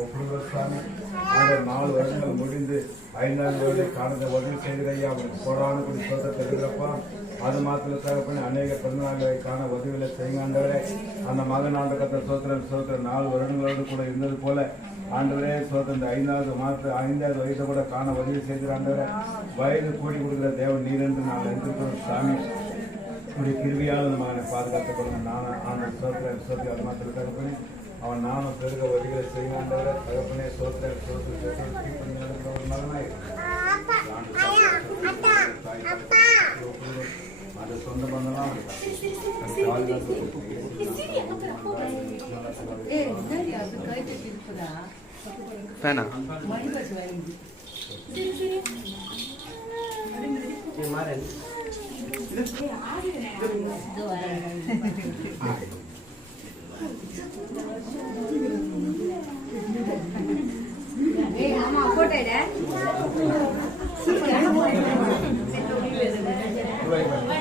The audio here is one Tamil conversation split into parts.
ஒப்புடுவதற்கான அந்த 4 வருடங்கள் முடிந்து 5வது வருடம் கடந்த உதவி செய்கிறையா போரான குடி சோதத்தை இருக்கிறப்பா அது மாத்திரத்தாக பண்ணி அநேக பிறந்தநாள்களை காண உதவிகளை செய்யாண்டவரே அந்த மகன் ஆண்டு கத்த சோத்திர 4 வருடங்களோடு கூட இருந்தது போல ஆண்டவரே சோத்திர இந்த 5வது வயதை கூட காண உதவி செய்கிறாண்டவரே வயது கூடி கொடுக்கிற தேவன் நீர் என்று நாங்கள் எந்திருக்கிறோம் சாமி உடைய கிருவியால் அந்த மகனை பாதுகாத்துக் கொள்ளுங்க. நான் ஆண்டு சோத்திர அது மாத்திரத்தாக பண்ணி அவன் நானும் பெருக உதவிகளை செய்வாண்டவரை தகப்பனே சோத்திர ஒரு மகனாய் அது சொந்த பந்தெல்லாம்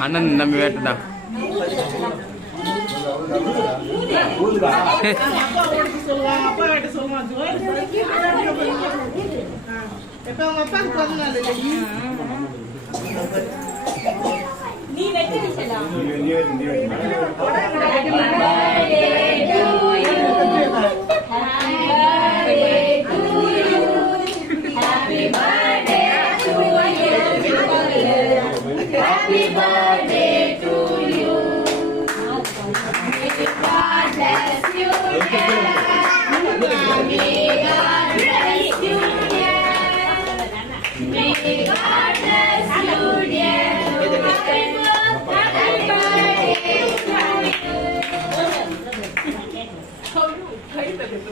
அண்ணன் நம்பி வேட்டா Happy birthday to you. May God bless you, dear. May God bless you, dear. May God bless you, dear. Happy birthday to you.